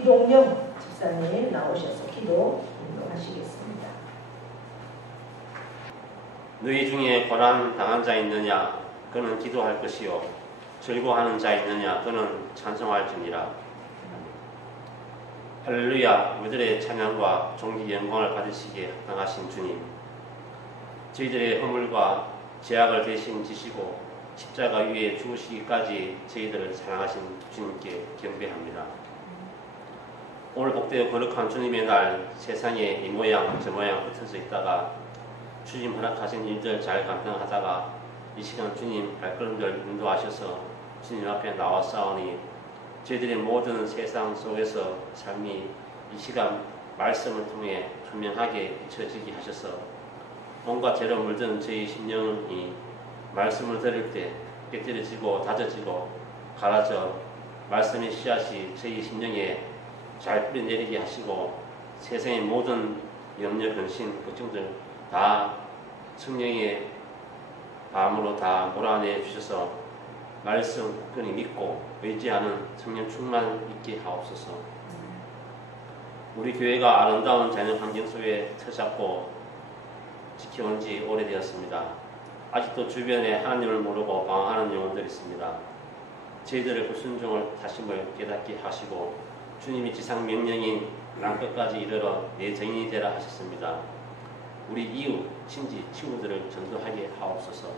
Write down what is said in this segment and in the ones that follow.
이동영 집사님 나오셔서 기도 인도하시겠습니다. 너희 중에 고난 당한 자 있느냐? 그는 기도할 것이요. 즐거워하는 자 있느냐? 그는 찬송할지니라. 할렐루야. 우리들의 찬양과 존귀 영광을 받으시기에 합당하신 주님, 저희들의 허물과 죄악을 대신 지시고 십자가 위에 죽으시기까지 저희들을 사랑하신 주님께 경배합니다. 오늘 복되어 거룩한 주님의 날, 세상에 이 모양 저 모양 흩어져 있다가 주님 허락하신 일들 잘 감당하다가 이 시간 주님 발걸음들 인도하셔서 주님 앞에 나와 싸우니 저희들의 모든 세상 속에서 삶이 이 시간 말씀을 통해 투명하게 비춰지게 하셔서 온갖 죄로 물든 저희 심령이 말씀을 들을 때 깨뜨려지고 다져지고 갈아져 말씀의 씨앗이 저희 심령에 잘 뿌려내리게 하시고 세상의 모든 염려, 근심, 걱정들 다 성령의 마음으로 다 몰아내 주셔서 말씀 굳건히 믿고 의지하는 성령 충만 있게 하옵소서. 우리 교회가 아름다운 자연 환경 속에 터잡고 지켜온 지 오래되었습니다. 아직도 주변에 하나님을 모르고 방황하는 영혼들이 있습니다. 저희들의 불순종을 다짐을 깨닫게 하시고 주님이 지상 명령인 땅끝까지 이르러 내 증인이 되라 하셨습니다. 우리 이웃, 친지, 친구들을 전도하게 하옵소서.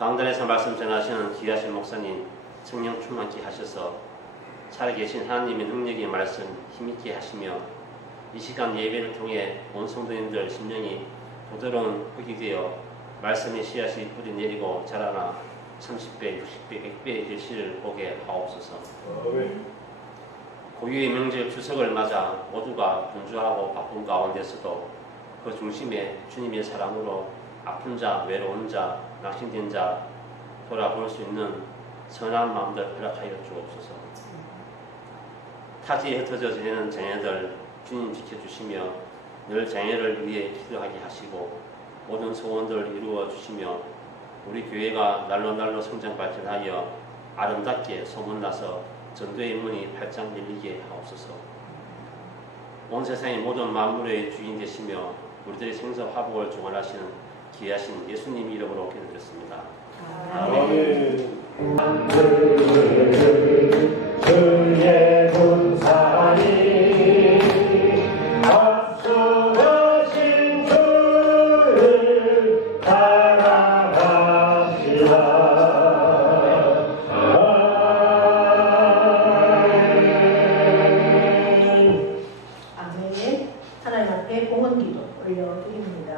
강단에서 말씀 전하시는 귀하신 목사님 성령 충만케 하셔서 살아계신 하나님의 능력의 말씀 힘있게 하시며 이 시간 예배를 통해 온 성도님들 심령이 부드러운 흙이 되어 말씀의 씨앗이 뿌리내리고 자라나 30배, 60배, 100배의 일시를 보게 하옵소서. 고유의 명절 추석을 맞아 모두가 분주하고 바쁜 가운데서도 그 중심에 주님의 사랑으로 아픈 자, 외로운 자, 낙심된 자 돌아볼 수 있는 선한 마음들 허락하여 주옵소서. 타지에 흩어져 지내는 자녀들 주님 지켜주시며 늘 자녀를 위해 기도하게 하시고 모든 소원들을 이루어 주시며 우리 교회가 날로 성장 발전하여 아름답게 소문나서 전도의 문이 활짝 열리게 하옵소서. 온 세상의 모든 만물의 주인 되시며 우리들의 생사 화복을 주관하시는 귀하신 예수님 이름으로 기도드렸습니다. 아멘. 주의 군사니 앞서가신 주를 따라갑시다. 아멘. 하나님 앞에 봉헌기도 올려드립니다.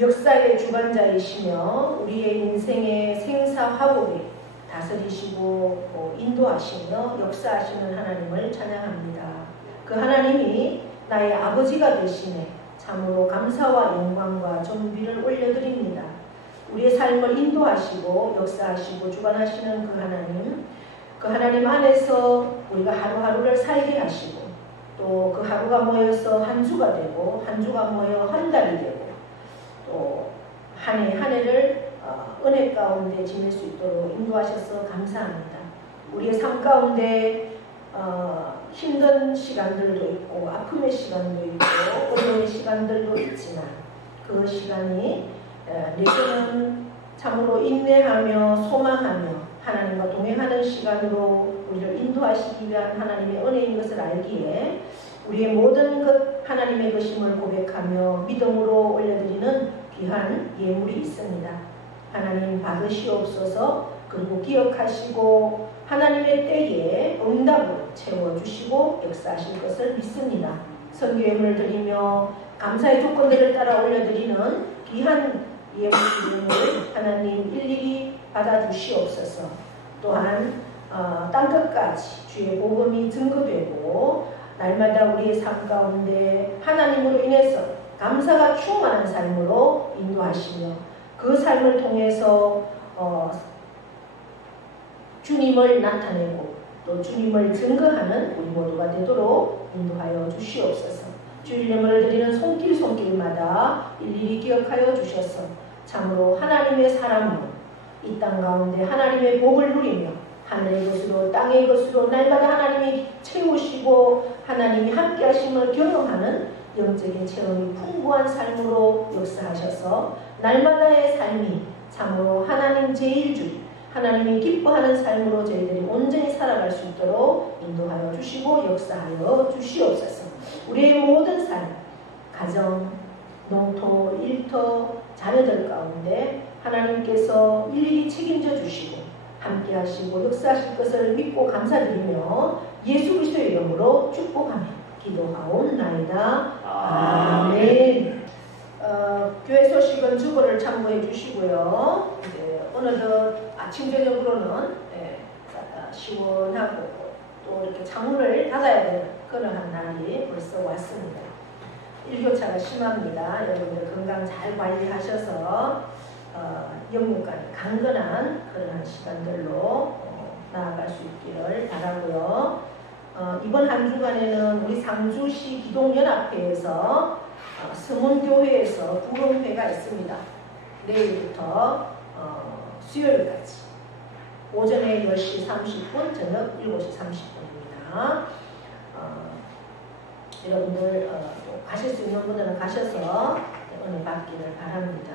역사의 주관자이시며 우리의 인생의 생사화복에 다스리시고 인도하시며 역사하시는 하나님을 찬양합니다. 그 하나님이 나의 아버지가 되시네 참으로 감사와 영광과 존귀를 올려드립니다. 우리의 삶을 인도하시고 역사하시고 주관하시는 그 하나님 안에서 우리가 하루하루를 살게 하시고 또 그 하루가 모여서 한 주가 되고 한 주가 모여 한 달이 되고 또 한 해 한 해를 은혜 가운데 지낼 수 있도록 인도하셔서 감사합니다. 우리의 삶 가운데 힘든 시간들도 있고 아픔의 시간도 있고 어려움의 시간들도 있지만 그 시간이 내게는 참으로 인내하며 소망하며 하나님과 동행하는 시간으로 우리를 인도하시기 위한 하나님의 은혜인 것을 알기에 우리의 모든 것 하나님의 것임을 고백하며 믿음으로 올려드리는 귀한 예물이 있습니다. 하나님 받으시옵소서. 그리고 기억하시고 하나님의 때에 응답으로 채워주시고 역사하실 것을 믿습니다. 선교 예물을 드리며 감사의 조건들을 따라 올려드리는 귀한 예물을 하나님 일일이 받아주시옵소서. 또한 땅끝까지 주의 복음이 증거되고 날마다 우리의 삶 가운데 하나님으로 인해서 감사가 충만한 삶으로 인도하시며 그 삶을 통해서 주님을 나타내고 또 주님을 증거하는 우리 모두가 되도록 인도하여 주시옵소서. 주일 예물을 드리는 손길마다 일일이 기억하여 주셔서 참으로 하나님의 사람으로 이 땅 가운데 하나님의 복을 누리며 하늘의 것으로 땅의 것으로 날마다 하나님이 채우시고 하나님이 함께 하심을 경험하는 영적인 체험이 풍부한 삶으로 역사하셔서 날마다의 삶이 참으로 하나님 제1주의 하나님이 기뻐하는 삶으로 저희들이 온전히 살아갈 수 있도록 인도하여 주시고 역사하여 주시옵소서. 우리의 모든 삶, 가정, 농토, 일터, 자녀들 가운데 하나님께서 일일이 책임져 주시고 함께 하시고 역사하실 것을 믿고 감사드리며 예수 그리스도의 이름으로 축복하며 기도하옵나이다. 아멘. 교회 소식은 주보를 참고해 주시고요. 이제 어느덧 아침 저녁으로는 시원하고 또 이렇게 창문을 닫아야 되는 그러한 날이 벌써 왔습니다. 일교차가 심합니다. 여러분들 건강 잘 관리하셔서 영육간에 강건한 그러한 시간들로 나아갈 수 있기를 바라고요. 이번 한 주간에는 우리 상주시 기동연합회에서 서문교회에서 부흥회가 있습니다. 내일부터 수요일까지 오전에 10시 30분, 저녁 7시 30분입니다. 여러분들 또 가실 수 있는 분들은 가셔서 은혜 받기를 바랍니다.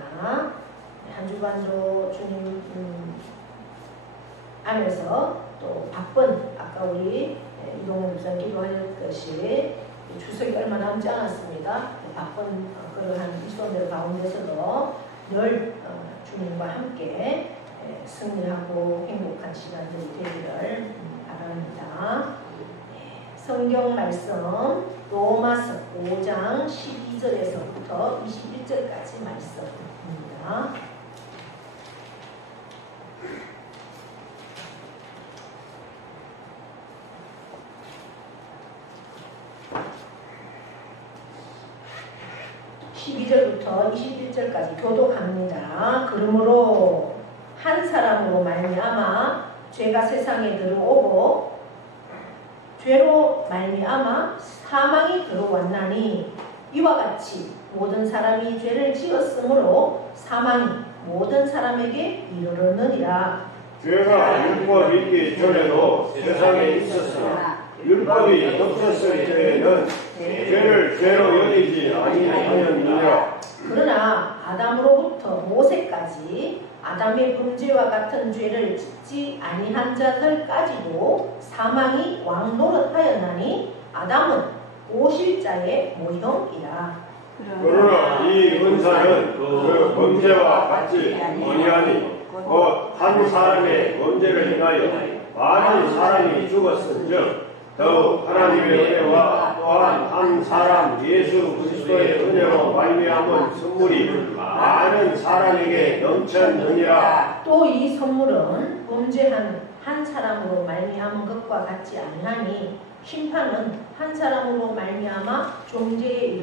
한 주간도 주님 안에서 또 바쁜 아까 우리 이동훈 목사님 기도하셨듯이 추석이 얼마 남지 않았습니다. 바쁜 그러한 일손들 가운데서도 늘 주님과 함께 승리하고 행복한 시간들이 되기를 바랍니다. 성경 말씀 로마서 5장 12절에서부터 21절까지 말씀입니다. (12절부터 21절까지) 교독합니다. 그러므로 한 사람으로 말미암아 죄가 세상에 들어오고 죄로 말미암아 사망이 들어왔나니 이와 같이 모든 사람이 죄를 지었으므로 사망이 모든 사람에게 이르렀느니라. 죄가 율법이 있기 전에도 세상에 있었으나 율법이 없었을 때에는 죄를 죄로 여기지 아니하였느니라. 그러나 아담으로부터 모세까지 아담의 범죄와 같은 죄를 짓지 아니한 자들까지도 사망이 왕노릇하였나니 아담은 오실자의 모형이라. 그러나 이 은사는 그 범죄와 같지 아니하니 곧 한 사람의 범죄를 인하여 많은 사람이 죽었은즉 더욱 하나님의 은혜와 또한 한 사람 예수 그리스도의 은혜로 말미암은 선물이 많은 사람에게 넘쳤느니라. 또 이 선물은 범죄한 한 사람으로 말미암은 것과 같지 아니하니 심판은 한 사람으로 말미암아 종죄에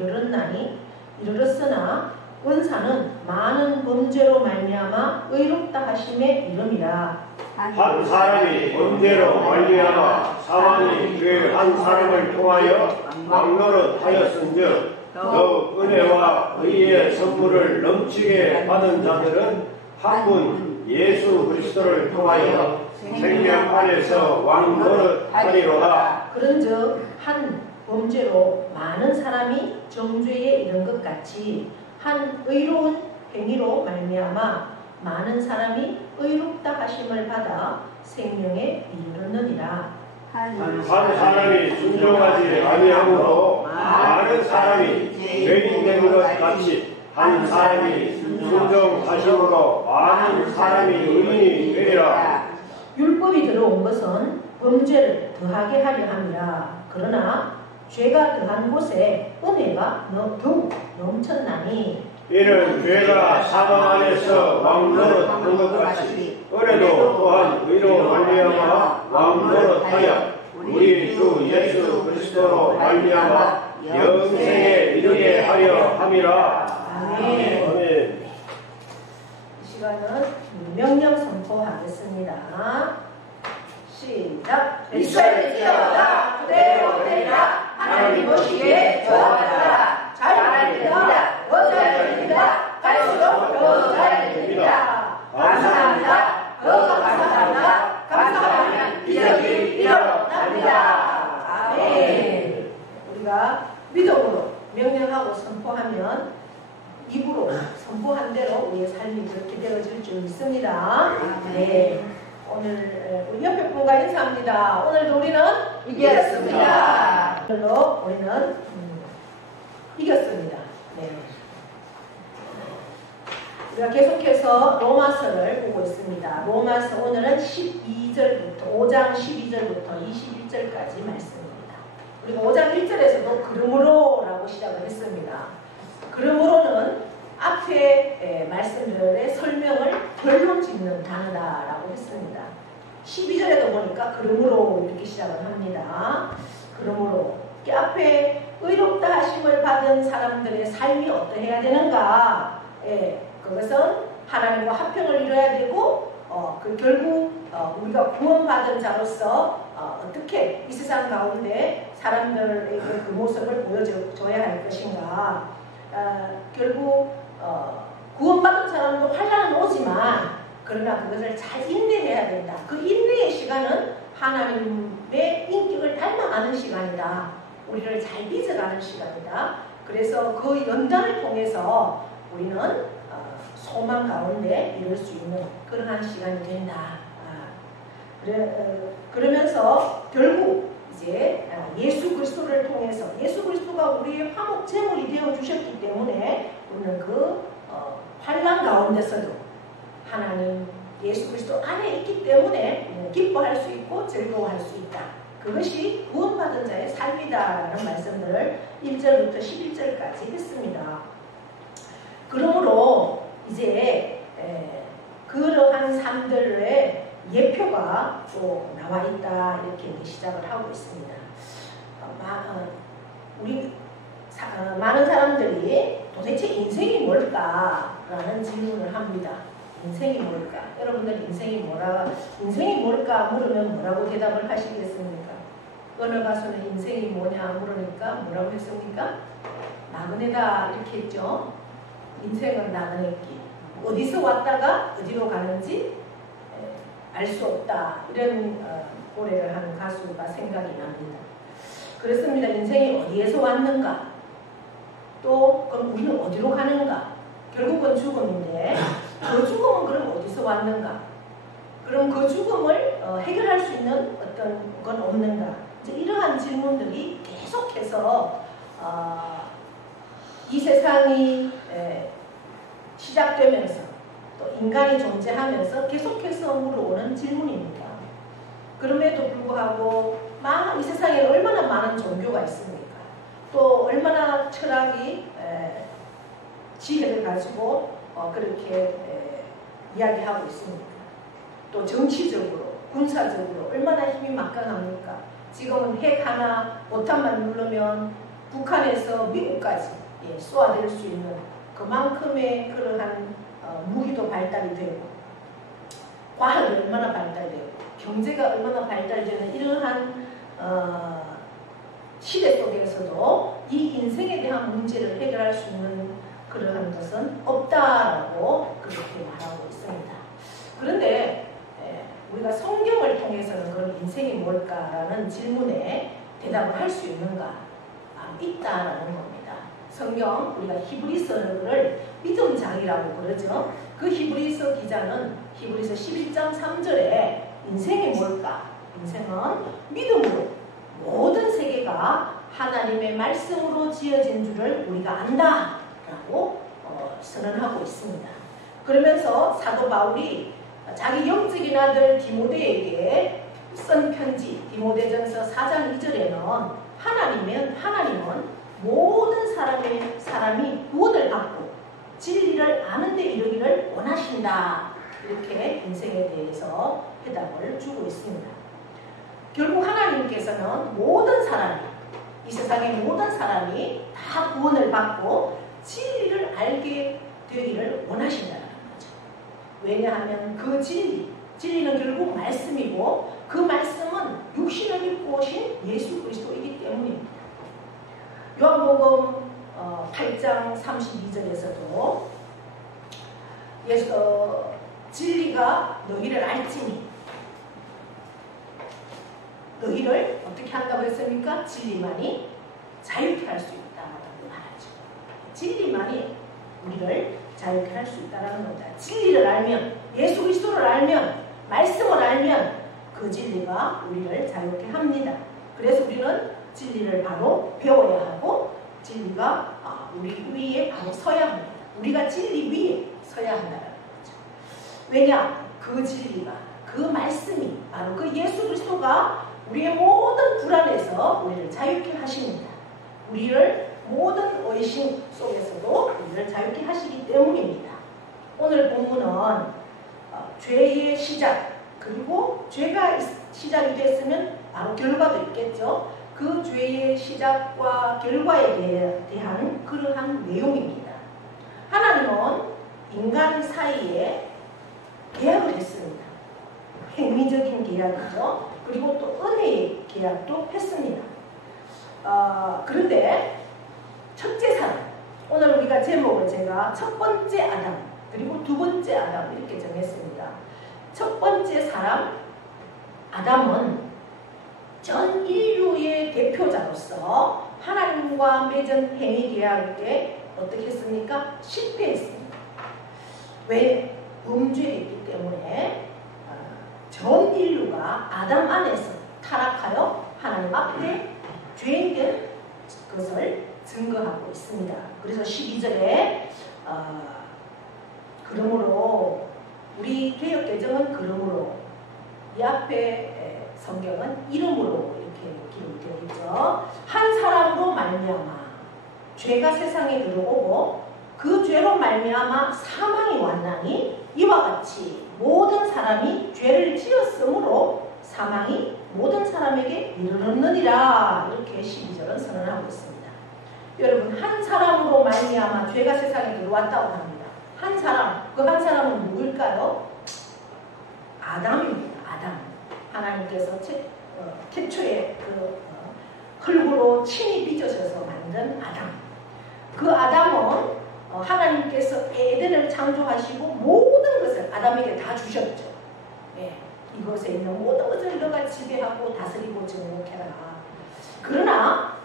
이르렀으나 은사는 많은 범죄로 말미암아 의롭다 하심에 이름이라. 한 사람이 범죄로 말미암아 사망이 그 한 사람을 통하여 왕노릇하였은즉 더욱 은혜와 의의 선물을 넘치게 받은 자들은 한 분 예수 그리스도를 통하여 생명 안에서 왕노릇하리로다. 그런즉 한 범죄로 많은 사람이 정죄에 이른 것 같이 한 의로운 행위로 말미암아 많은 사람이 의롭다 하심을 받아 생명에 이르렀느니라. 한 사람이 순종하지 아니함으로 많은 사람이 죄인 된 것 같이 한 사람이 순종하심으로 많은 사람이 의인이 되리라. 율법이 들어온 것은 범죄를 더하게 하려 함이라. 그러나 죄가 더한 곳에 은혜가 더욱 넘쳤나니 이는 죄가 사망 안에서 왕노릇한 것 같이 은혜도 또한 의로 말미암아 왕노릇하여 우리 주 예수 그리스도로 말미암아 영생에 이르게 하려 함이라. 아멘. 아멘. 이 시간은 명령 선포하겠습니다. 시작. 이스라엘이여라 그대로 되리라 하나님 보시기에 좋아하라 잘 됩니다 더 잘 됩니다 갈수록 더 잘 됩니다 감사합니다 더 감사합니다 감사하면 기적이 일어납니다. 아멘. 우리가 믿음으로 명령하고 선포하면 입으로 선포한 대로 우리의 삶이 그렇게 되어질 줄 믿습니다. 네. 오늘 우리 옆에 분과 인사합니다. 오늘도 우리는 이겼습니다. 오늘도 우리는 이겼습니다. 네. 우리가 계속해서 로마서를 보고 있습니다. 로마서 오늘은 12절부터 5장 12절부터 21절까지 말씀입니다. 우리가 5장 1절에서도 그러므로라고 시작을 했습니다. 그러므로는 앞에 말씀들의 설명을 결론 짓는 단어다라고 했습니다. 12절에도 보니까 그러므로 이렇게 시작을 합니다. 그러므로 앞에 의롭다 하심을 받은 사람들의 삶이 어떠해야 되는가? 그것은 하나님과 화평을 이뤄야 되고 결국 우리가 구원받은 자로서 어떻게 이 세상 가운데 사람들에게 그 모습을 보여줘야 할 것인가? 결국 구원받은 사람도 환난은 오지만 그러나 그것을 잘 인내해야 된다. 그 인내의 시간은 하나님의 인격을 닮아가는 시간이다. 우리를 잘 빚어가는 시간이다. 그래서 그 연단을 통해서 우리는 소망 가운데 이룰 수 있는 그러한 시간이 된다. 그러면서 결국 이제 예수 그리스도를 통해서 예수 그리스도가 우리의 화목 제물이 되어 주셨기 때문에 우리는 그 환난 가운데서도 하나님 예수 그리스도 안에 있기 때문에 우리는 기뻐할 수 있고 즐거워할 수 있다. 그것이 구원받은 자의 삶이다라는 말씀들을 1절부터 11절까지 했습니다. 그러므로 이제 그러한 삶들의 예표가 또 나와 있다 이렇게 시작을 하고 있습니다. 우리 많은 사람들이 도대체 인생이 뭘까라는 질문을 합니다. 인생이 뭘까? 여러분들 인생이 뭘까 물으면 뭐라고 대답을 하시겠습니까? 어느 가수는 인생이 뭐냐 물으니까 뭐라고 했습니까? 나그네다 이렇게 했죠. 인생은 나그네길. 어디서 왔다가 어디로 가는지 알 수 없다. 이런 노래를 하는 가수가 생각이 납니다. 그렇습니다. 인생이 어디에서 왔는가? 또 그럼 우리는 어디로 가는가? 결국은 죽음인데 그 죽음은 그럼 어디서 왔는가? 그럼 그 죽음을 해결할 수 있는 어떤 건 없는가? 이제 이러한 질문들이 계속해서 이 세상이 시작되면서 또 인간이 존재하면서 계속해서 물어오는 질문입니다. 그럼에도 불구하고 이 세상에 얼마나 많은 종교가 있습니까? 또 얼마나 철학이 지혜를 가지고 그렇게 이야기하고 있습니까? 또 정치적으로, 군사적으로 얼마나 힘이 막강합니까? 지금은 핵 하나 보탄만 누르면 북한에서 미국까지 쏘아댈 수 있는 그만큼의 그러한 무기도 발달이 되고 과학이 얼마나 발달되고 경제가 얼마나 발달되는 이러한 시대 속에서도 이 인생에 대한 문제를 해결할 수 있는 그러한 것은 없다라고 그렇게 말하고 있습니다. 그런데 우리가 성경을 통해서는 그럼 인생이 뭘까라는 질문에 대답을 할 수 있는가? 있다라는 겁니다. 성경 우리가 히브리서를 믿음장이라고 그러죠. 그 히브리서 기자는 히브리서 11장 3절에 인생이 뭘까? 인생은 믿음으로 모든 세계가 하나님의 말씀으로 지어진 줄을 우리가 안다 라고 선언하고 있습니다. 그러면서 사도 바울이 자기 영적인 아들 디모데에게 쓴 편지 디모데전서 4장 2절에는 하나님은 모든 사람이 구원을 받고 진리를 아는 데 이르기를 원하신다. 이렇게 인생에 대해서 해답을 주고 있습니다. 결국 하나님께서는 모든 사람이 이 세상의 모든 사람이 다 구원을 받고 진리를 알게 되기를 원하신다는 거죠. 왜냐하면 그 진리는 결국 말씀이고 그 말씀은 육신을 입고 오신 예수 그리스도이기 때문입니다. 요한복음 8장 32절에서도 진리가 너희를 알지니 너희를 어떻게 한다고 했습니까? 진리만이 자유케 할 수 있다라고 말하죠. 진리만이 우리를 자유케 할 수 있다라는 겁니다. 진리를 알면, 예수 그리스도를 알면, 말씀을 알면 그 진리가 우리를 자유케 합니다. 그래서 우리는 진리를 바로 배워야 하고 진리가 우리 위에 바로 서야 합니다. 우리가 진리 위에 서야 한다는 거죠. 왜냐? 그 진리가, 그 말씀이 바로 그 예수 그리스도가 우리의 모든 불안에서 우리를 자유케 하십니다. 우리를 모든 의심 속에서도 우리를 자유케 하시기 때문입니다. 오늘 본문은 죄의 시작, 그리고 죄가 시작이 됐으면 바로 결과도 있겠죠. 그 죄의 시작과 결과에 대한 그러한 내용입니다. 하나님은 인간 사이에 계약을 했습니다. 행위적인 계약이죠. 그리고 또 은혜의 계약도 했습니다. 그런데 첫째 사람, 오늘 우리가 제목을 제가 첫 번째 아담 그리고 두 번째 아담 이렇게 정했습니다. 첫 번째 사람 아담은 전 인류의 대표자로서 하나님과 맺은 행위 계약에 어떻게 했습니까? 실패했습니다. 왜? 범죄를 했기 때문에 전 인류가 아담 안에서 타락하여 하나님 앞에 죄인된 것을 증거하고 있습니다. 그래서 12절에 그러므로 우리 개역개정은 그러므로 이 앞에 성경은 이름으로 이렇게 기록되어 있죠. 한 사람으로 말미암아 죄가 세상에 들어오고 그 죄로 말미암아 사망이 왔나니 이와 같이 모든 사람이 죄를 지었으므로 사망이 모든 사람에게 이르렀느니라. 이렇게 12절은 선언하고 있습니다. 여러분, 한 사람으로 말미암아 죄가 세상에 들어왔다고 합니다. 한 사람, 그 한 사람은 누구일까요? 아담입니다. 아담. 하나님께서 태초에 흙으로 친히 빚으셔서 만든 아담. 그 아담은 하나님께서 에덴을 창조하시고 모든 것을 아담에게 다 주셨죠. 예, 이곳에 있는 모든 것을 너가 지배하고 다스리고 정복해라. 그러나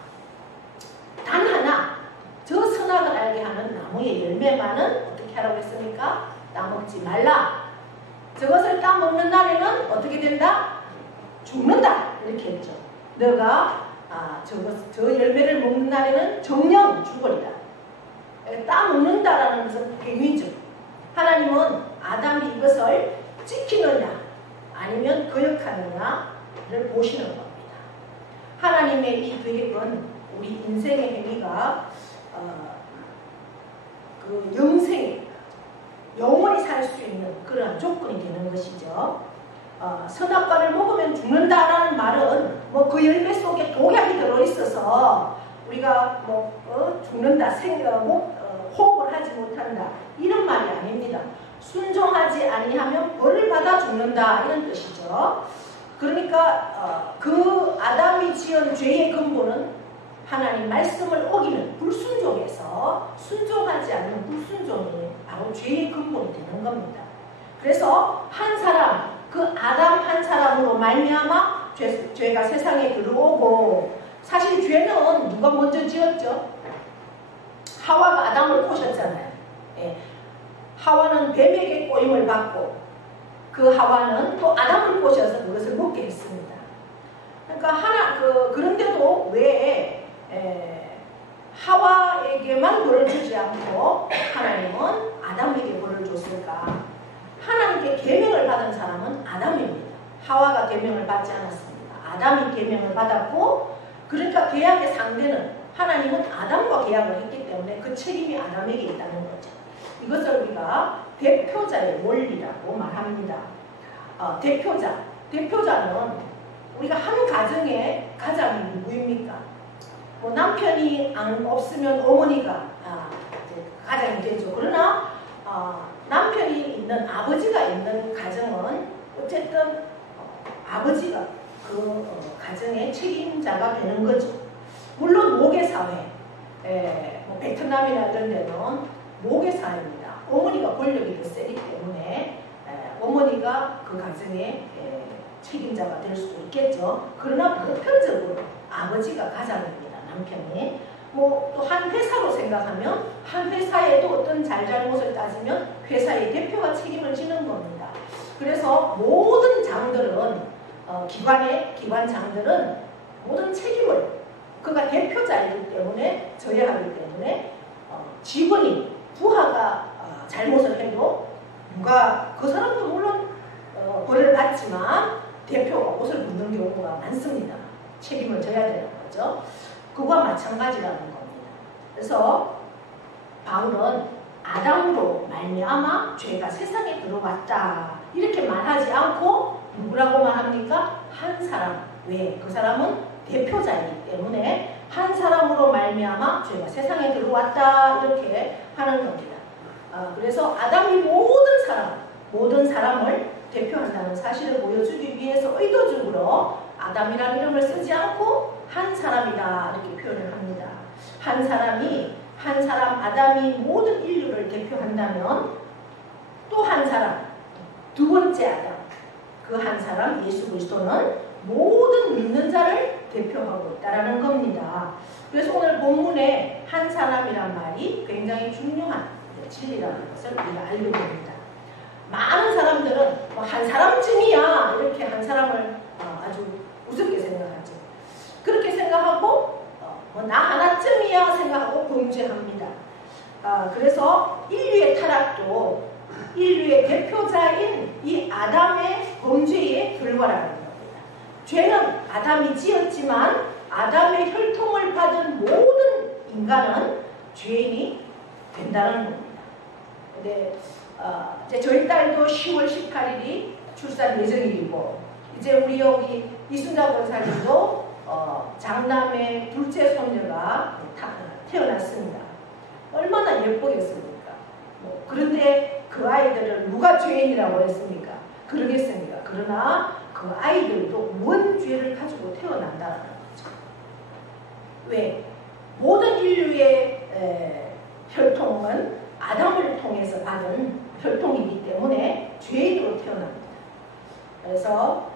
단 하나, 저 선악을 알게 하는 나무의 열매만은 어떻게 하라고 했습니까? 따먹지 말라. 저것을 따먹는 날에는 어떻게 된다? 죽는다. 이렇게 했죠. 너가 저 열매를 먹는 날에는 정령 죽으리라. 따먹는다라는 것은 행위죠. 하나님은 아담이 이것을 지키느냐 아니면 거역하느냐를 보시는 겁니다. 하나님의 이 계획은 우리 인생의 행위가 그 영원히 살 수 있는 그런 조건이 되는 것이죠. 선악과를 먹으면 죽는다라는 말은 그 열매 속에 독약이 들어있어서 우리가 죽는다, 호흡을 하지 못한다 이런 말이 아닙니다. 순종하지 아니하면 벌을 받아 죽는다 이런 뜻이죠. 그러니까 그 아담이 지은 죄의 근본은 하나님 말씀을 어기는 불순종에서 순종하지 않는 불순종이 바로 죄의 근본이 되는 겁니다. 그래서 한 사람, 그 아담 한 사람으로 말미암아 죄가 세상에 들어오고, 사실 죄는 누가 먼저 지었죠? 하와가 아담을 꼬셨잖아요. 예. 하와는 뱀에게 꼬임을 받고 그 하와는 또 아담을 꼬셔서 그것을 먹게 했습니다. 그러니까 그런데도 왜 하와에게만 벌을 주지 않고 하나님은 아담에게 벌을 줬을까? 하나님께 계명을 받은 사람은 아담입니다. 하와가 계명을 받지 않았습니다. 아담이 계명을 받았고, 그러니까 계약의 상대는 하나님은 아담과 계약을 했기 때문에 그 책임이 아담에게 있다는 거죠. 이것을 우리가 대표자의 원리라고 말합니다. 대표자는 우리가 한 가정의 가장이 누구입니까? 뭐 남편이 없으면 어머니가 이제 가장이 되죠. 그러나 남편이 있는 아버지가 있는 가정은 어쨌든 아버지가 그 가정의 책임자가 되는 거죠. 물론 모계사회, 뭐 베트남이나 이런 데는 모계사회입니다. 어머니가 권력이 더 세기 때문에 어머니가 그 가정의 책임자가 될 수도 있겠죠. 그러나 보편적으로 아버지가 가장입니다. 남편이. 뭐 또 한 회사로 생각하면 한 회사에도 어떤 잘잘못을 따지면 회사의 대표가 책임을 지는 겁니다. 그래서 모든 장들은 기관장들은 모든 책임을 그가 대표자이기 때문에 져야 하기 때문에 직원이 부하가 잘못을 해도 누가 그 사람도 물론 벌을 받지만 대표가 옷을 묻는 경우가 많습니다. 책임을 져야 되는 거죠. 그와 마찬가지라는 겁니다. 그래서 바울은 아담으로 말미암아 죄가 세상에 들어왔다 이렇게 말하지 않고 누구라고 말합니까? 한 사람. 왜? 그 사람은 대표자이기 때문에 한 사람으로 말미암아 죄가 세상에 들어왔다 이렇게 하는 겁니다. 그래서 아담이 모든 사람을 대표한다는 사실을 보여주기 위해서 의도적으로 아담이라는 이름을 쓰지 않고 한 사람이다 이렇게 표현을 합니다. 한 사람 아담이 모든 인류를 대표한다면 또 한 사람, 두 번째 아담, 그 한 사람 예수 그리스도는 모든 믿는 자를 대표하고 있다는 겁니다. 그래서 오늘 본문에 한 사람이란 말이 굉장히 중요한 진리라는 것을 우리가 알게 됩니다. 많은 사람들은 뭐 한 사람쯤이야 이렇게 한 사람을 아주 우습게 생각하죠. 그렇게 생각하고 뭐 나 하나쯤이야 생각하고 범죄합니다. 그래서 인류의 타락도 인류의 대표자인 이 아담의 범죄의 결과라는 겁니다. 죄는 아담이 지었지만 아담의 혈통을 받은 모든 인간은 죄인이 된다는 겁니다. 근데 이제 저희 딸도 10월 18일이 출산 예정일이고 이제 우리 여기 이순자 권사님도 장남의 둘째 손녀가 태어났습니다. 얼마나 예쁘겠습니까? 그런데 그 아이들을 누가 죄인이라고 했습니까? 그러겠습니까? 그러나 그 아이들도 원 죄를 가지고 태어난다는 거죠. 왜? 모든 인류의 혈통은 아담을 통해서 받은 혈통이기 때문에 죄인으로 태어납니다. 그래서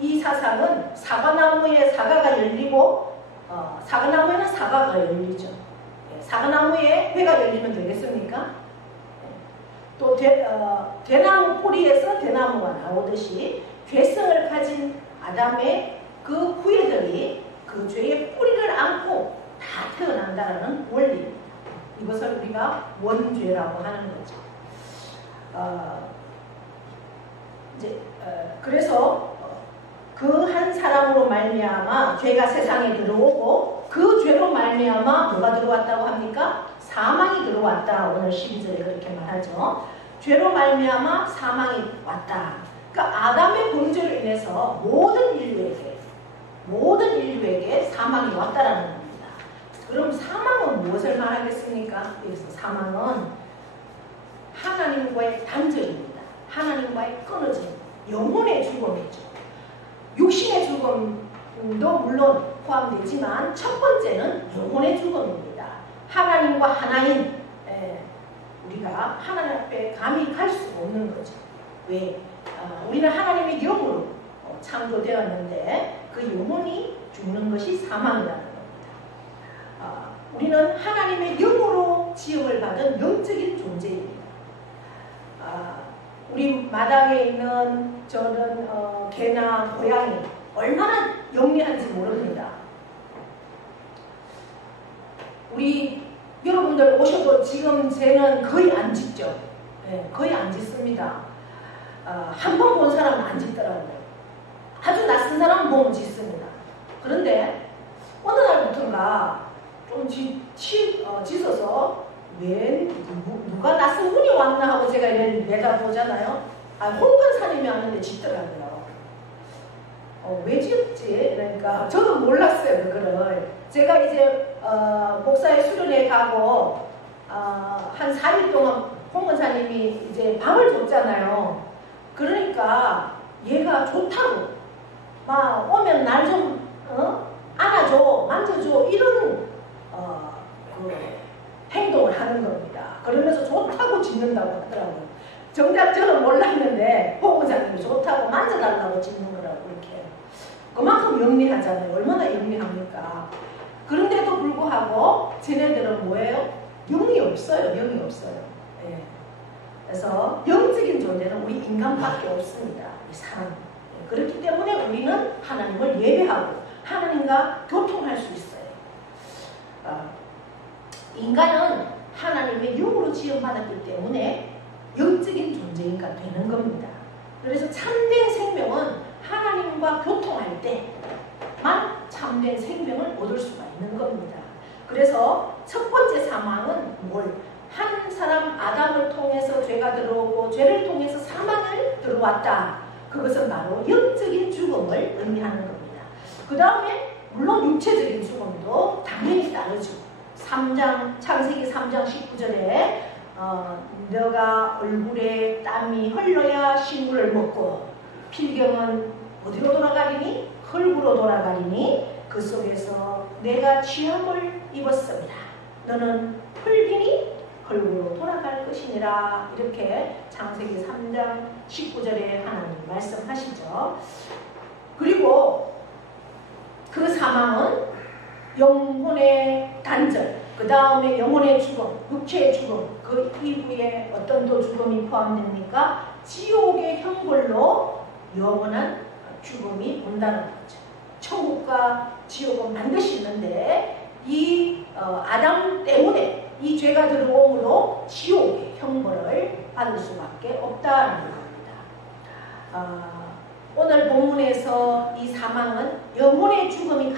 이 사상은 사과나무에 사과가 열리고 사과나무에는 사과가 열리죠. 사과나무에 회가 열리면 되겠습니까? 또 대나무 뿌리에서 대나무가 나오듯이 죄성을 가진 아담의 그 후예들이 그 죄의 뿌리를 안고 다 태어난다는 원리입니다. 이것을 우리가 원죄라고 하는 거죠. 그래서 그 한 사람으로 말미암아 죄가 세상에 들어오고 그 죄로 말미암아 뭐가 들어왔다고 합니까? 사망이 들어왔다. 오늘 12절에 그렇게 말하죠. 죄로 말미암아 사망이 왔다. 그러니까 아담의 범죄로 인해서 모든 인류에게 사망이 왔다라는 겁니다. 그럼 사망은 무엇을 말하겠습니까? 그래서 사망은 하나님과의 단절입니다. 하나님과의 끊어짐, 영혼의 죽음이죠. 육신의 죽음도 물론 포함되지만 첫 번째는 영혼의 죽음입니다. 하나님과 하나인 우리가 하나님 앞에 감히 갈 수가 없는 거죠. 왜? 우리는 하나님의 영으로 창조되었는데 그 영혼이 죽는 것이 사망이라는 겁니다. 우리는 하나님의 영으로 지음을 받은 영적인 존재입니다. 우리 마당에 있는 저는 개나 고양이 얼마나 영리한지 모릅니다. 우리 여러분들 오셔도 지금 쟤는 거의 안 짖죠. 거의 안 짖습니다. 한 번 본 사람은 안 짖더라고요. 아주 낯선 사람은 보면 짖습니다. 그런데 어느 날부터인가 좀 짖어서 왜 누가 낯선 분이 왔나 하고 제가 이렇게 내다보잖아요. 홍건사님이 왔는데 짖더라고요. 왜 지었지? 그러니까 저도 몰랐어요, 그거를. 제가 이제 목사의 수련회 가고 한 4일 동안 홍원사님이 이제 밥을 줬잖아요. 그러니까 얘가 좋다고 막 오면 날 좀 안아줘, 만져줘 이런 그 행동을 하는 겁니다. 그러면서 좋다고 짖는다고 하더라고요. 정작 저는 몰랐는데 홍원사님이 좋다고 만져달라고 짖는 거라고 이렇게. 그만큼 영리하잖아요. 얼마나 영리합니까? 그런데도 불구하고 쟤네들은 뭐예요? 영이 없어요. 영이 없어요. 예. 그래서 영적인 존재는 우리 인간밖에 없습니다. 우리 사람. 예. 그렇기 때문에 우리는 하나님을 예배하고 하나님과 교통할 수 있어요. 인간은 하나님의 영으로 지음받았기 때문에 영적인 존재가 되는 겁니다. 그래서 참된 생명은 하나님과 교통할 때만 참된 생명을 얻을 수가 있는 겁니다. 그래서 첫 번째 사망은 뭘? 한 사람 아담을 통해서 죄가 들어오고 죄를 통해서 사망을 들어왔다. 그것은 바로 영적인 죽음을 의미하는 겁니다. 그 다음에 물론 육체적인 죽음도 당연히 따르죠. 창세기 3장 19절에 너가 얼굴에 땀이 흘러야 식물을 먹고 필경은 어디로 돌아가리니? 흙으로 돌아가리니 그 속에서 내가 취함을 입었습니다. 너는 흙이니 흙으로 돌아갈 것이니라. 이렇게 창세기 3장 19절에 하나님 말씀하시죠. 그리고 그 사망은 영혼의 단절, 그 다음에 영혼의 죽음, 육체의 죽음, 그 이후에 어떤 또 죽음이 포함됩니까? 지옥의 형벌로 영원한 죽음이 온다는 거죠. 천국과 지옥은 반드시 있는데 이 아담 때문에 이 죄가 들어옴으로 지옥의 형벌을 받을 수밖에 없다는 겁니다. 오늘 본문에서 이 사망은 영혼의 죽음이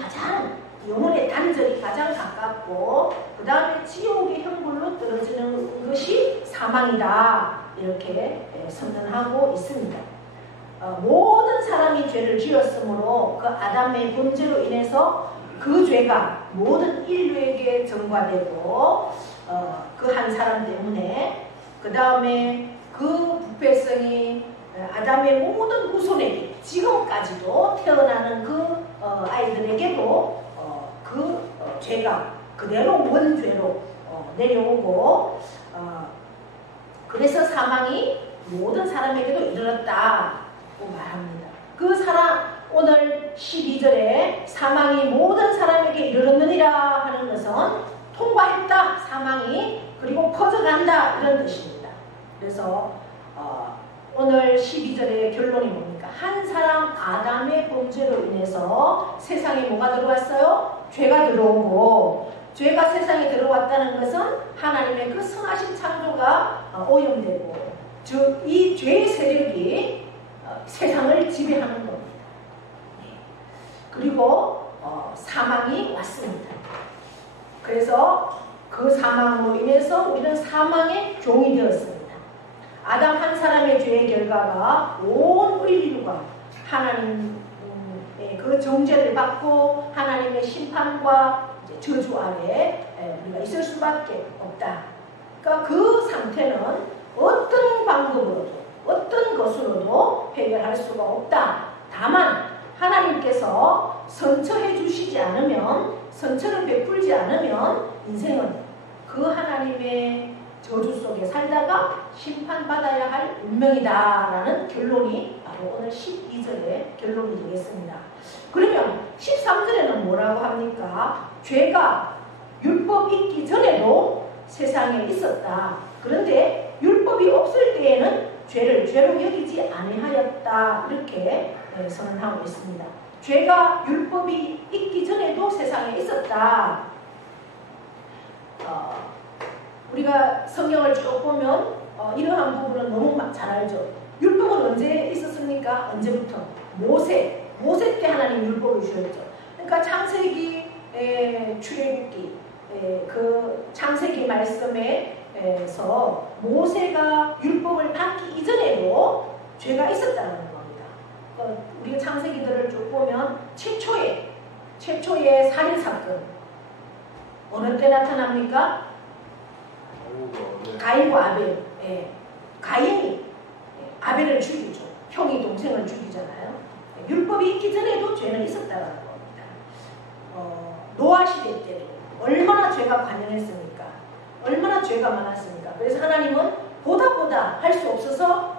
영혼의 단절이 가장 가깝고 그 다음에 지옥의 형벌로 떨어지는 것이 사망이다. 이렇게 선언하고 있습니다. 모든 사람이 죄를 지었으므로 그 아담의 범죄로 인해서 그 죄가 모든 인류에게 전가되고 그 한 사람 때문에 그 다음에 그 부패성이 아담의 모든 후손에게 지금까지도 태어나는 그 아이들에게도 그 죄가 그대로 원죄로 내려오고 그래서 사망이 모든 사람에게도 이르렀다고 말합니다. 그 사람 오늘 12절에 사망이 모든 사람에게 이르렀느니라 하는 것은 통과했다 사망이 그리고 퍼져간다 이런 뜻입니다. 그래서 오늘 12절의 결론이 뭡니까? 한 사람 아담의 범죄로 인해서 세상에 뭐가 들어왔어요? 죄가 들어오고 죄가 세상에 들어왔다는 것은 하나님의 그 선하신 창조가 오염되고 즉 이 죄의 세력이 세상을 지배하는 겁니다. 그리고 사망이 왔습니다. 그래서 그 사망으로 인해서 우리는 사망의 종이 되었습니다. 아담 한 사람의 죄의 결과가 온 인류가 하나님의 그 정죄를 받고 하나님의 심판과 저주 아래 우리가 있을 수밖에 없다. 그러니까 그 상태는 어떤 방법으로도 어떤 것으로도 해결할 수가 없다. 다만 하나님께서 선처해 주시지 않으면 선처를 베풀지 않으면 인생은 그 하나님의 저주 속에 살다가 심판받아야 할 운명이다라는 결론이 바로 오늘 12절의 결론이 되겠습니다. 그러면 13절에는 뭐라고 합니까? 죄가 율법 있기 전에도 세상에 있었다. 그런데 율법이 없을 때에는 죄를 죄로 여기지 아니하였다. 이렇게 선언하고 있습니다. 죄가 율법이 있기 전에도 세상에 있었다. 우리가 성경을 쭉 보면 이러한 부분은 너무 잘 알죠. 율법은 언제 있었습니까? 언제부터? 모세 때 하나님 율법을 주셨죠. 그러니까 창세기, 출애굽기, 그 창세기 말씀에서 모세가 율법을 받기 이전에도 죄가 있었다는 겁니다. 우리가 창세기들을 쭉 보면 최초의 살인 사건 어느 때 나타납니까? 가인과 아벨. 예. 가인이 아벨을 죽이죠. 형이 동생을 죽이잖아요. 율법이 있기 전에도 죄는 있었다는 겁니다. 노아 시대 때도 얼마나 죄가 관영했습니까? 얼마나 죄가 많았습니까? 그래서 하나님은 보다 할 수 없어서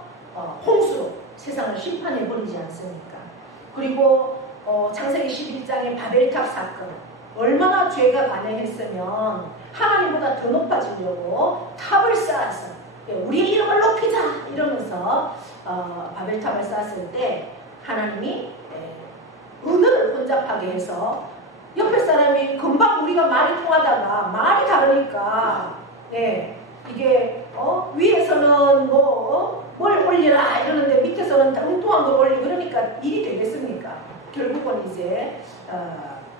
홍수로 세상을 심판해버리지 않습니까? 그리고 창세기 11장의 바벨탑 사건 얼마나 죄가 관영했으면 하나님보다 더 높아지려고 탑을 쌓았어. 우리의 이름을 높이자 이러면서 바벨탑을 쌓았을 때 하나님이 은을 혼잡하게 해서 옆에 사람이 금방 우리가 말이 통하다가 말이 다르니까 이게 위에서는 뭘 올리라 이러는데 밑에서는 엉뚱한 걸 올리고 그러니까 일이 되겠습니까? 결국은 이제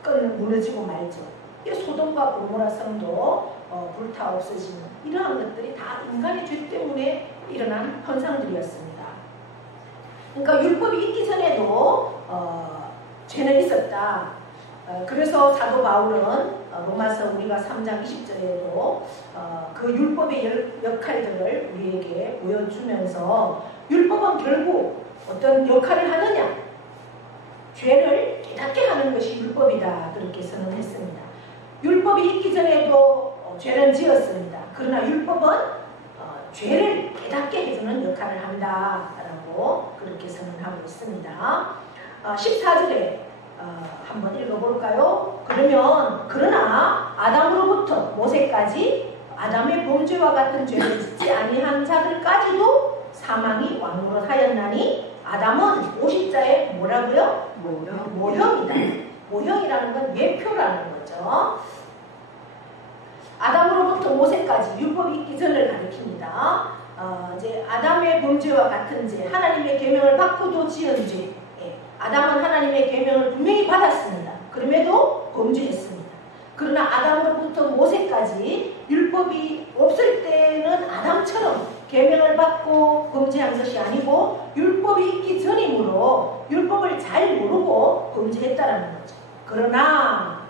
끈 무너지고 말죠. 이 소돔과 고모라 성도 불타 없어지는 이러한 것들이 다 인간의 죄 때문에 일어난 현상들이었습니다. 그러니까 율법이 있기 전에도 죄는 있었다. 그래서 사도 바울은 로마서 우리가 3장 20절에도 그 율법의 역할들을 우리에게 보여주면서 율법은 결국 어떤 역할을 하느냐? 죄를 깨닫게 하는 것이 율법이다. 그렇게 선언했습니다. 율법이 있기 전에도 죄는 지었습니다. 그러나 율법은 죄를 깨닫게 해주는 역할을 한다라고 그렇게 선언하고 있습니다. 14절에 한번 읽어볼까요? 그러나 아담으로부터 모세까지 아담의 범죄와 같은 죄를 짓지 아니한 자들까지도 사망이 왕노릇하였나니 아담은 오십자의 뭐라고요? 모형이다. 모형이라는 건 예표라는 거죠. 아담으로부터 모세까지 율법이 있기 전을 가리킵니다. 이제 아담의 범죄와 같은 죄, 하나님의 계명을 받고도 지은 죄. 아담은 하나님의 계명을 분명히 받았습니다. 그럼에도 범죄했습니다. 그러나 아담으로부터 모세까지 율법이 없을 때는 아담처럼 계명을 받고 범죄한 것이 아니고 율법이 있기 전이므로 율법을 잘 모르고 범죄했다라는 거죠. 그러나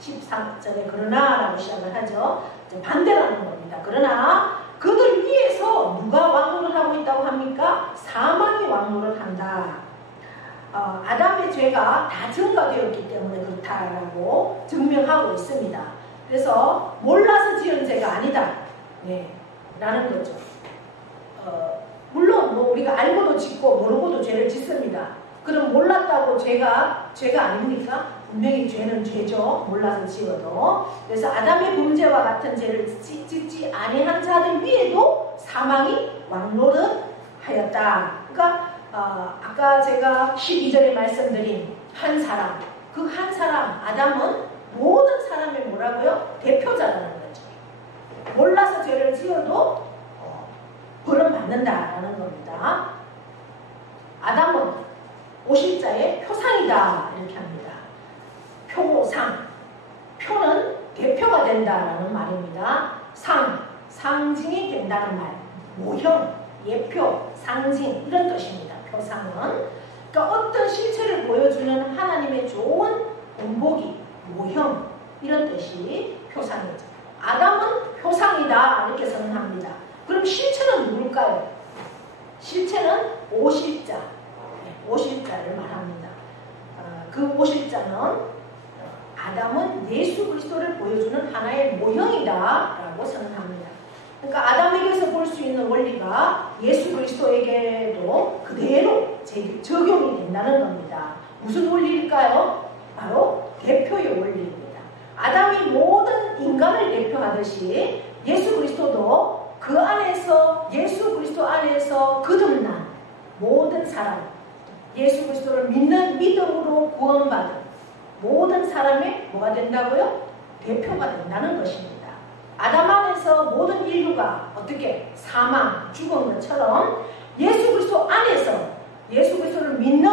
13절에 그러나라고 시작을 하죠. 반대라는 겁니다. 그러나 그들 위에서 누가 왕노를 하고 있다고 합니까? 사망이 왕노를 한다. 아담의 죄가 다 증가되었기 때문에 그렇다라고 증명하고 있습니다. 그래서 몰라서 지은 죄가 아니다. 라는 거죠. 물론 우리가 알고도 짓고 모르고도 죄를 짓습니다. 그럼 몰랐다고 죄가 아닙니까? 분명히 죄는 죄죠. 몰라서 지어도. 그래서 아담의 범죄와 같은 죄를 짓지 아니한 자들 위에도 사망이 왕노릇 하였다. 그러니까 아까 제가 12절에 말씀드린 한 사람, 그 한 사람 아담은 모든 사람의 뭐라고요? 대표자라는 거죠. 몰라서 죄를 지어도 벌은 받는다라는 겁니다. 아담은 오십자의 표상이다 이렇게 합니다. 표상, 표는 대표가 된다라는 말입니다. 상징이 된다는 말, 모형, 예표, 상징 이런 뜻입니다. 표상은 그러니까 어떤 실체를 보여주는 하나님의 좋은 본보기, 모형 이런 뜻이 표상이죠. 아담은 표상이다 이렇게 선언합니다. 그럼 실체는 누굴까요? 실체는 오실자, 오실자를 말합니다. 그 오실자는 아담은 예수 그리스도를 보여주는 하나의 모형이다라고 선언합니다. 그러니까 아담에게서 볼 수 있는 원리가 예수 그리스도에게도 그대로 적용이 된다는 겁니다. 무슨 원리일까요? 바로 대표의 원리입니다. 아담이 모든 인간을 대표하듯이 예수 그리스도도 그 안에서 예수 그리스도 안에서 거듭난 모든 사람, 예수 그리스도를 믿는 믿음으로 구원받은 모든 사람의 뭐가 된다고요? 대표가 된다는 것입니다. 아담 안에서 모든 인류가 어떻게 사망, 죽은 것처럼 예수 그리스도 안에서 예수 그리스도를 믿는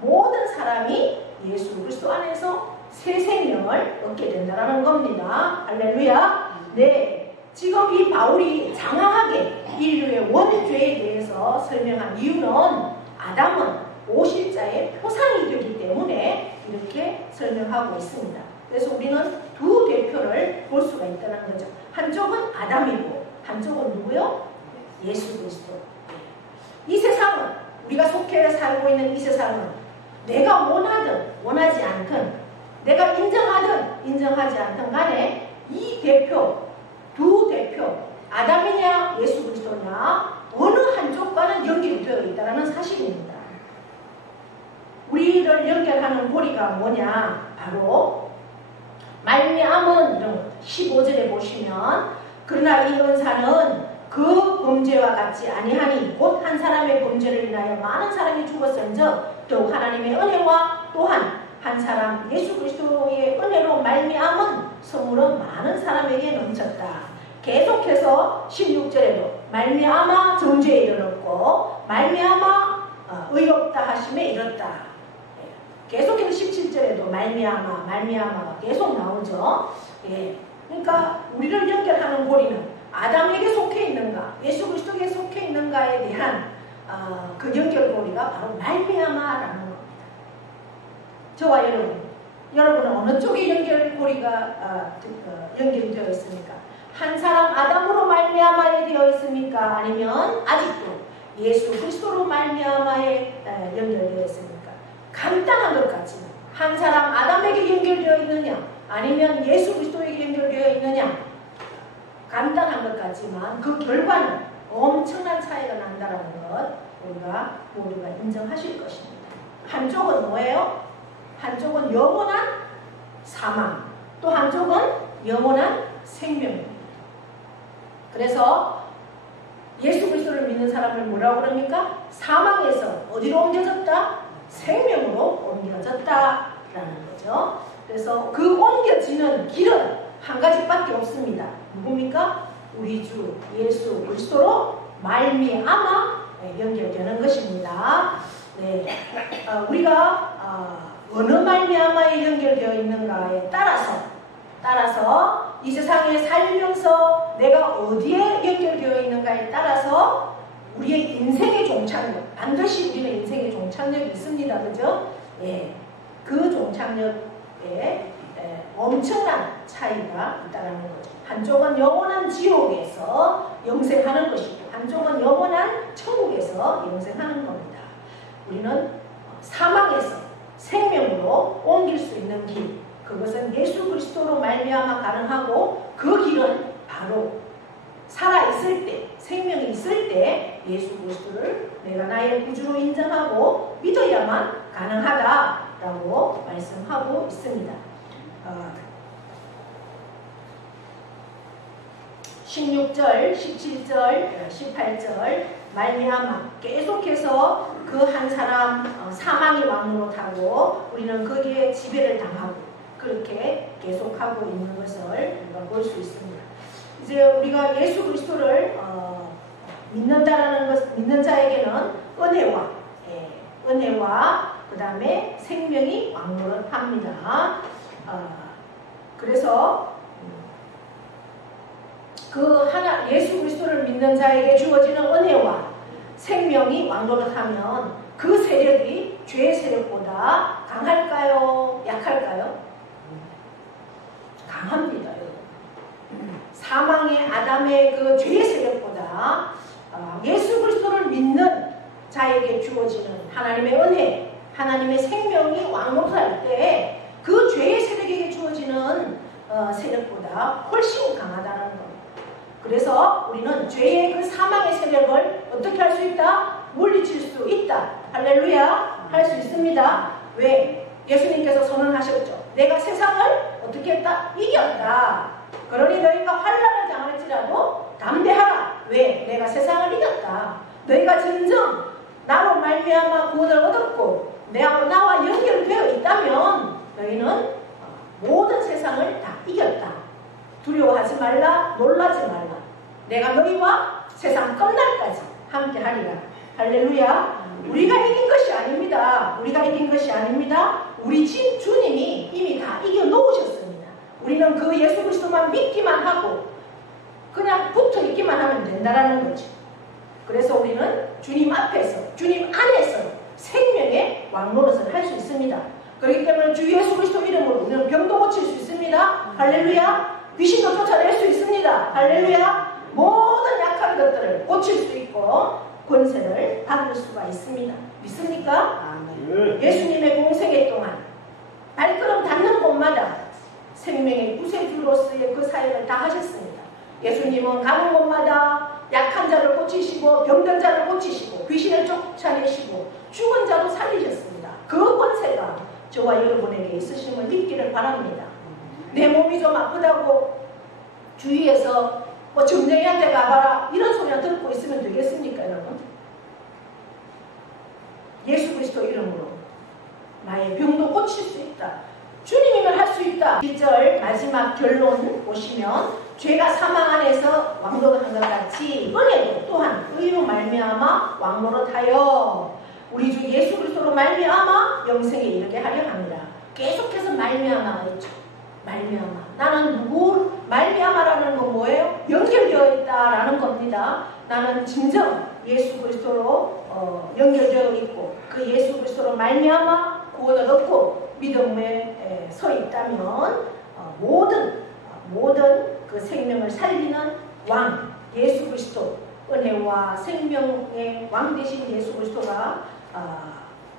모든 사람이 예수 그리스도 안에서 새 생명을 얻게 된다는 겁니다. 할렐루야. 네, 지금 이 바울이 장황하게 인류의 원죄에 대해서 설명한 이유는 아담은 오실 자의 표상이 되기 때문에 이렇게 설명하고 있습니다. 그래서 우리는 두 대표를 볼 수가 있다는 거죠. 한쪽은 아담이고 한쪽은 누구요? 예수 그리스도. 이 세상은, 우리가 속해 살고 있는 이 세상은 내가 원하든 원하지 않든, 내가 인정하든 인정하지 않든 간에 이 대표, 두 대표, 아담이냐 예수 그리스도냐 어느 한쪽과는 연결되어 있다는 사실입니다. 우리를 연결하는 고리가 뭐냐? 바로 말미암은, 이런 것 15절에 보시면, 그러나 이 은사는 그 범죄와 같지 아니하니 곧 한 사람의 범죄를 인하여 많은 사람이 죽었은즉 더욱 하나님의 은혜와 또한 한 사람 예수 그리스도의 은혜로 말미암은 선물은 많은 사람에게 넘쳤다. 계속해서 16절에도 말미암아 정죄에 이르렀고 말미암아 의롭다 하심에 이르렀다. 계속해서 17절에도 말미암아가 계속 나오죠. 예. 그러니까 우리를 연결하는 고리는 아담에게 속해 있는가, 예수 그리스도에게 속해 있는가에 대한 그 연결고리가 바로 말미암아라는 겁니다. 저와 여러분은 어느 쪽에 연결고리가 연결이 되어 있습니까? 한 사람 아담으로 말미암아에 되어 있습니까? 아니면 아직도 예수 그리스도로 말미암아에 연결되어 있습니까? 간단한 것 같지만 한 사람 아담에게 연결되어 있느냐, 아니면 예수 그리스도에게 연결되어 있느냐, 간단한 것 같지만 그 결과는 엄청난 차이가 난다는 것 우리가 모두가 인정하실 것입니다. 한쪽은 뭐예요? 한쪽은 영원한 사망, 또 한쪽은 영원한 생명입니다. 그래서 예수 그리스도를 믿는 사람을 뭐라고 그럽니까? 사망에서 어디로 옮겨졌다? 생명으로 옮겨졌다라는 거죠. 그래서 그 옮겨지는 길은 한 가지밖에 없습니다. 누굽니까? 우리 주 예수 그리스도로 말미암아 연결되는 것입니다. 네, 우리가 어느 말미암아에 연결되어 있는가에 따라서 이 세상에 살면서 내가 어디에 연결되어 있는가에 따라서 우리의 인생의 종착역, 반드시 우리는 인생의 종착역이 있습니다. 그죠? 예, 그 종착역에 엄청난 차이가 있다는 거죠. 한쪽은 영원한 지옥에서 영생하는 것이고 한쪽은 영원한 천국에서 영생하는 겁니다. 우리는 사망에서 생명으로 옮길 수 있는 길, 그것은 예수 그리스도로 말미암아 가능하고 그 길은 바로 살아있을 때, 생명이 있을 때 예수 그리스도를 내가 나의 구주로 인정하고 믿어야만 가능하다라고 말씀하고 있습니다. 16절, 17절, 18절 말미암아 계속해서 그 한 사람 사망의 왕으로 타고 우리는 거기에 지배를 당하고 그렇게 계속하고 있는 것을 우리가 볼 수 있습니다. 이제 우리가 예수 그리스도를 믿는다라는 것, 믿는 자에게는 은혜와 그 다음에 생명이 왕노릇합니다. 그래서 예수 그리스도를 믿는 자에게 주어지는 은혜와 생명이 왕노릇하면 그 세력이 죄의 세력보다 강할까요? 약할까요? 강합니다. 사망의 아담의 그 죄의 세력보다 예수 그리스도를 믿는 자에게 주어지는 하나님의 은혜, 하나님의 생명이 왕노릇할 때 그 죄의 세력에게 주어지는 세력보다 훨씬 강하다는 겁니다. 그래서 우리는 죄의 그 사망의 세력을 어떻게 할 수 있다? 물리칠 수 있다. 할렐루야! 할 수 있습니다. 왜? 예수님께서 선언하셨죠. 내가 세상을 어떻게 했다? 이겼다. 그러니 너희가 환난을 당할지라도 담대하라. 왜? 내가 세상을 이겼다. 너희가 진정 나로 말미암아 구원을 얻었고 나와 연결되어 있다면 너희는 모든 세상을 다 이겼다. 두려워하지 말라. 놀라지 말라. 내가 너희와 세상 끝날까지 함께 하리라. 할렐루야. 우리가 이긴 것이 아닙니다. 우리 주님이 이미 다 이겨놓으셨습니다. 우리는 그 예수 그리스도만 믿기만 하고 그냥 붙어 있기만 하면 된다라는 거죠. 그래서 우리는 주님 앞에서, 주님 안에서 생명의 왕 노릇을 할 수 있습니다. 그렇기 때문에 주 예수 그리스도 이름으로 우리는 병도 고칠 수 있습니다. 할렐루야. 귀신도 쫓아낼 수 있습니다. 할렐루야. 모든 약한 것들을 고칠 수 있고 권세를 받을 수가 있습니다. 믿습니까? 예수님의 공생애 동안 발걸음 닿는 곳마다 생명의 구세주로서의 그 사역을 다 하셨습니다. 예수님은 가는 곳마다 약한 자를 고치시고 병든 자를 고치시고 귀신을 쫓아내시고 죽은 자도 살리셨습니다. 그 권세가 저와 여러분에게 있으심을 믿기를 바랍니다. 내 몸이 좀 아프다고 주위에서 뭐 점쟁이한테 가봐라 이런 소리나 듣고 있으면 되겠습니까, 여러분? 예수 그리스도 이름으로 나의 병도 고칠 수 있다. 주님이면 할 수 있다. 1절 마지막 결론 보시면 죄가 사망 안에서 왕노릇한 것 같이 은혜도 또한 의로 말미암아 왕노릇하여 우리 주 예수 그리스도로 말미암아 영생에 이르게 하려 합니다. 계속해서 말미암아가 있죠. 말미암아. 나는 누구 말미암아라는 건 뭐예요? 연결되어 있다라는 겁니다. 나는 진정 예수 그리스도로 연결되어 있고 그 예수 그리스도로 말미암아 구원을 얻고 믿음에 서 있다면 모든 그 생명을 살리는 왕 예수 그리스도 은혜와 생명의 왕 되신 예수 그리스도가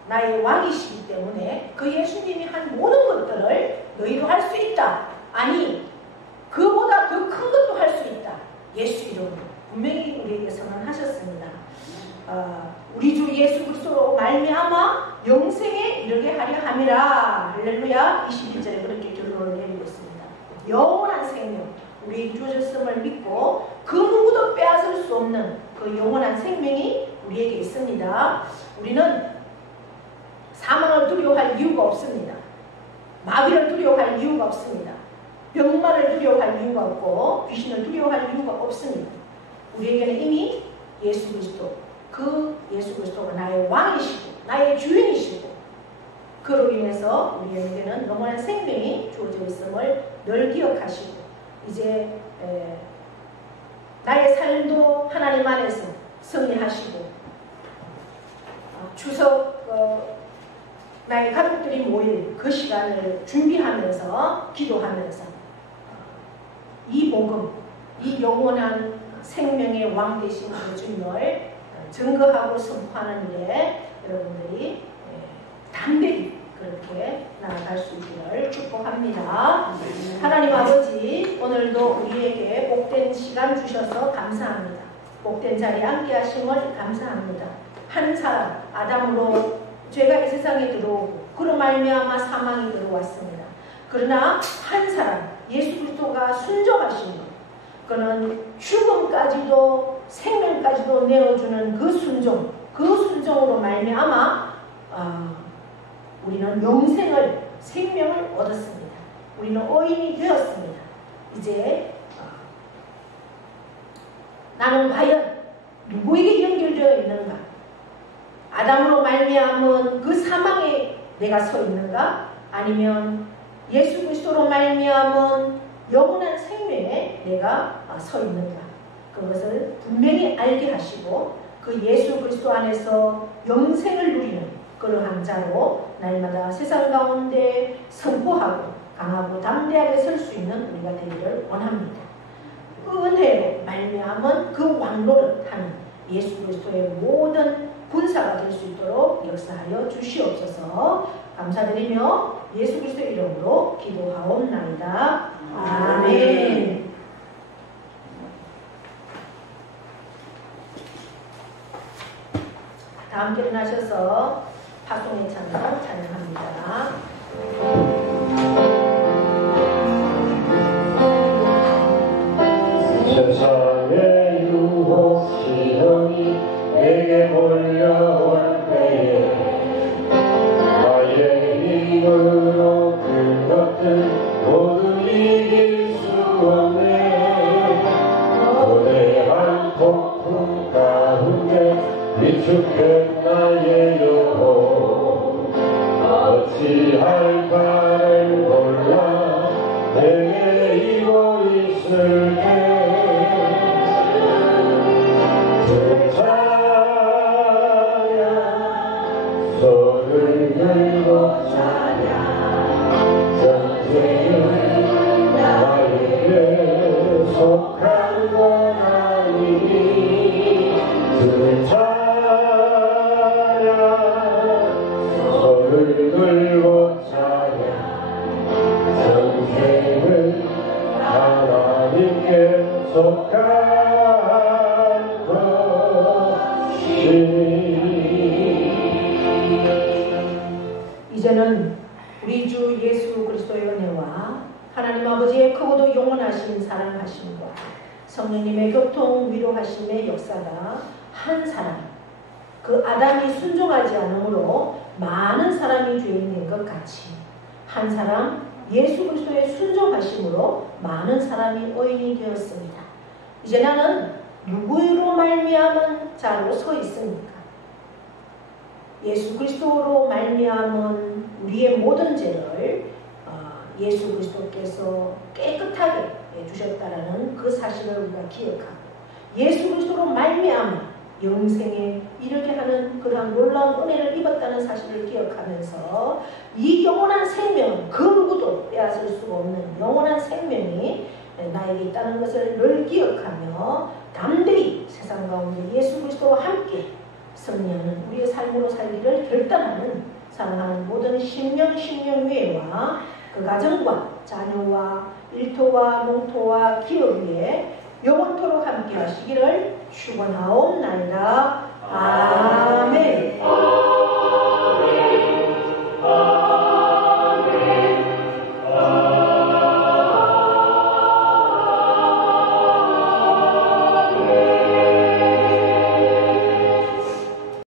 나의 왕이시기 때문에 그 예수님이 한 모든 것들을 너희도 할 수 있다. 아니 그보다 더 큰 것도 할 수 있다. 예수 이름으로 분명히 우리에게 선언하셨습니다. 우리 주 예수 그리스도로 말미암아 영생에 이르게 하려 함이라. 할렐루야. 21절에 그렇게 결론을 내리고 있습니다. 영원한 생명 우리 주셨음을 믿고 그 누구도 빼앗을 수 없는 그 영원한 생명이 우리에게 있습니다. 우리는 사망을 두려워할 이유가 없습니다. 마귀를 두려워할 이유가 없습니다. 병마를 두려워할 이유가 없고 귀신을 두려워할 이유가 없습니다. 우리에게는 이미 예수 그리스도 그 예수 그리스도가 나의 왕이시고 나의 주인이시고 그로 인해서 우리에게는 영원한 생명이 주어져 있음을 늘 기억하시고 이제 나의 삶도 하나님 안에서 승리하시고 추석 나의 가족들이 모일 그 시간을 준비하면서 기도하면서 이 복음, 이 영원한 생명의 왕 되신 그 주님을 증거하고 선포하는 일에 여러분들이 담대히 그렇게 나아갈 수 있기를 축복합니다. 하나님 아버지 오늘도 우리에게 복된 시간 주셔서 감사합니다. 복된 자리에 함께 하심을 감사합니다. 한 사람 아담으로 죄가 이 세상에 들어오고 그로 말미암아 사망이 들어왔습니다. 그러나 한 사람 예수 그리스도가 순종하신 것 그는 죽음까지도 생명까지도 내어주는 그 순종으로 말미암아 우리는 영생을 생명을 얻었습니다. 우리는 의인이 되었습니다. 이제 나는 과연 누구에게 연결되어 있는가? 아담으로 말미암은 그 사망에 내가 서 있는가? 아니면 예수 그리스도로 말미암은 영원한 생명에 내가 서 있는가? 그것을 분명히 알게 하시고 그 예수 그리스도 안에서 영생을 누리는 그러한 자로 날마다 세상 가운데 선포하고 강하고 담대하게 설 수 있는 우리가 되기를 원합니다. 그 은혜로 말미암은 그 왕노릇 하는 예수 그리스도의 모든 군사가 될 수 있도록 역사하여 주시옵소서. 감사드리며 예수 그리스도 이름으로 기도하옵나이다. 아멘. 다 함께 일어나셔서 파송의 찬송 찬양합니다. 세상의 유혹 시련이 내게 몰려올 때에 나의 힘으로 그것들 모두 이길 수 없네. 거대한 폭풍 가운데 위축된 나의 영혼 어찌할까를 몰라 내게 이고 있을 때 속한 것이. 이제는 우리 주 예수 그리스도의 은혜와 하나님 아버지의 크고도 영원하신 사랑하심과 성령님의 교통 위로하심의 역사가 한 사람, 그 아담이 순종하지 않으므로 많은 사람이 죄인된 것 같이 한 사람 예수 그리스도의 순종하심으로 많은 사람이 의인이 되었습니다. 이제 나는 누구로 말미암은 자로 서 있습니까? 예수 그리스도로 말미암은 우리의 모든 죄를 예수 그리스도께서 깨끗하게 해주셨다라는 그 사실을 우리가 기억하고 예수 그리스도로 말미암아 영생에 이르게 하는 그러한 놀라운 은혜를 입었다는 사실을 기억하면서 이 영원한 생명, 그 누구도 빼앗을 수가 없는 영원한 생명이 나에게 있다는 것을 늘 기억하며 담대히 세상 가운데 예수 그리스도와 함께 승리하는 우리의 삶으로 살기를 결단하는 사랑하는 모든 신명회와 그 가정과 자녀와 일터와 농토와 기업 위에 영원토록 함께 하시기를 축원하옵나이다. 아멘.